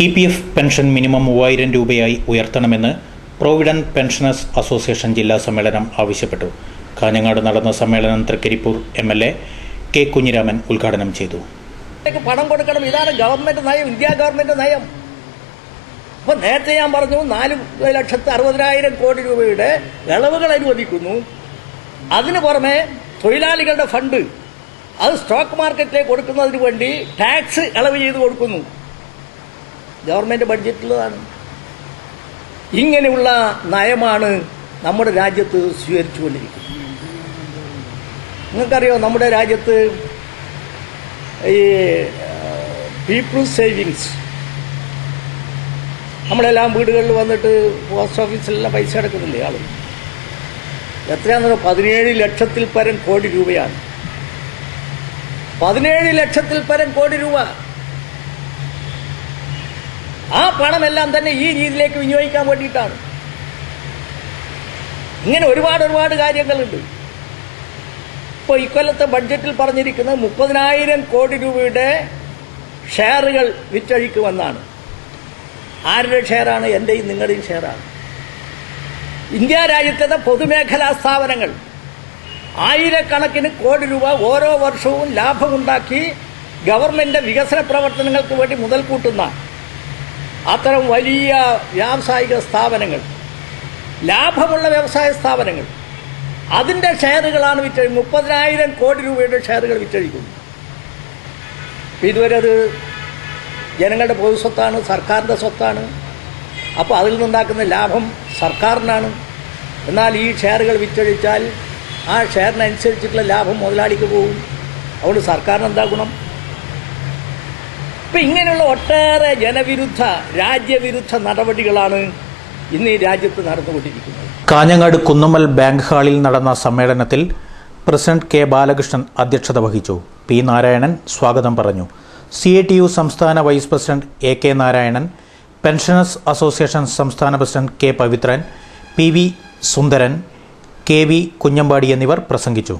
EPF pension minimum 3000 രൂപയായി ഉയർത്തണമെന്ന് provident pensioners association ജില്ലാ സമ്മേളനം ആവശ്യപ്പെട്ടു. കാഞ്ഞങ്ങാട് നടന്ന സമ്മേളനം തൃക്കരിപ്പൂർ MLA കെ കുഞ്ഞിരാമൻ ഉദ്ഘാടനം ചെയ്തു. പണം കൊടുക്കണം, ഇതാണ് ഗവൺമെന്റ് നയം, ഇന്ത്യ ഗവൺമെന്റ് നയം. അപ്പോൾ നേരത്തെ ഞാൻ പറഞ്ഞു 4,60,000 കോടി രൂപയുടെ ഇളവുകൾ അനുവദിക്കുന്നു. അതിനു പുറമെ തൊഴിലാളികളുടെ ഫണ്ട് അത് സ്റ്റോക്ക് മാർക്കറ്റിലേക്ക് കൊടുക്കുന്നതിന് വേണ്ടി ടാക്സ് ഇളവ് ചെയ്ത് കൊടുക്കുന്നു. ഗവൺമെന്റ് ബഡ്ജറ്റിലുള്ളതാണ്. ഇങ്ങനെയുള്ള നയമാണ് നമ്മുടെ രാജ്യത്ത് സ്വീകരിച്ചുകൊണ്ടിരിക്കുന്നത്. നിങ്ങൾക്കറിയോ, നമ്മുടെ രാജ്യത്ത് ഈ പീപ്പിൾസ് സേവിങ്സ്, നമ്മളെല്ലാം വീടുകളിൽ വന്നിട്ട് പോസ്റ്റ് ഓഫീസിലെല്ലാം പൈസ അടക്കുന്നില്ലേ ആൾ, എത്രയാണെന്നോ 17 ലക്ഷത്തിൽ പരം കോടി രൂപയാണ്. 17 ലക്ഷത്തിൽ പരം കോടി രൂപ. ആ പണമെല്ലാം തന്നെ ഈ രീതിയിലേക്ക് വിനിയോഗിക്കാൻ വേണ്ടിയിട്ടാണ്. ഇങ്ങനെ ഒരുപാട് കാര്യങ്ങളുണ്ട്. ഇപ്പോൾ ഇക്കൊല്ലത്തെ ബഡ്ജറ്റിൽ പറഞ്ഞിരിക്കുന്നത് 30,000 കോടി രൂപയുടെ ഷെയറുകൾ വിറ്റഴിക്കുമെന്നാണ്. ആരുടെ ഷെയറാണ്? എൻ്റെയും നിങ്ങളുടെയും ഷെയറാണ്. ഇന്ത്യ രാജ്യത്തെ പൊതുമേഖലാ സ്ഥാപനങ്ങൾ ആയിരക്കണക്കിന് കോടി രൂപ ഓരോ വർഷവും ലാഭമുണ്ടാക്കി ഗവൺമെന്റ് വികസന പ്രവർത്തനങ്ങൾക്ക് വേണ്ടി മുതൽ കൂട്ടുന്ന അത്തരം വലിയ വ്യാവസായിക സ്ഥാപനങ്ങൾ, ലാഭമുള്ള വ്യവസായ സ്ഥാപനങ്ങൾ, അതിൻ്റെ ഷെയറുകളാണ് 30,000 കോടി രൂപയുടെ ഷെയറുകൾ വിറ്റഴിക്കുന്നു. ഇതുവരെ അത് ജനങ്ങളുടെ പൊതു സ്വത്താണ്, സർക്കാരിൻ്റെ സ്വത്താണ്. അപ്പോൾ അതിൽ നിന്നുണ്ടാക്കുന്ന ലാഭം സർക്കാരിനാണ്. എന്നാൽ ഈ ഷെയറുകൾ വിറ്റഴിച്ചാൽ ആ ഷെയറിനനുസരിച്ചിട്ടുള്ള ലാഭം മുതലാളിക്ക് പോകും. അതുകൊണ്ട് സർക്കാരിന് എന്താ ഗുണം? ഇപ്പം ഇങ്ങനെയുള്ള ഒട്ടേറെ ജനവിരുദ്ധ, രാജ്യവിരുദ്ധ നടപടികളാണ് ഇന്ന് ഈ രാജ്യത്ത് നടന്നുകൊണ്ടിരിക്കുന്നത്. കാഞ്ഞങ്ങാട് കുന്നുമ്മൽ ബാങ്ക് ഹാളിൽ നടന്ന സമ്മേളനത്തിൽ പ്രസിഡന്റ് കെ ബാലകൃഷ്ണൻ അധ്യക്ഷത വഹിച്ചു. പി നാരായണൻ സ്വാഗതം പറഞ്ഞു. CATU സംസ്ഥാന vice president AK Narayanan, pensioners association സംസ്ഥാന president K Pavithran, PV Sundaran, KV Kunhambadi എന്നിവർ പ്രസംഗിച്ചു.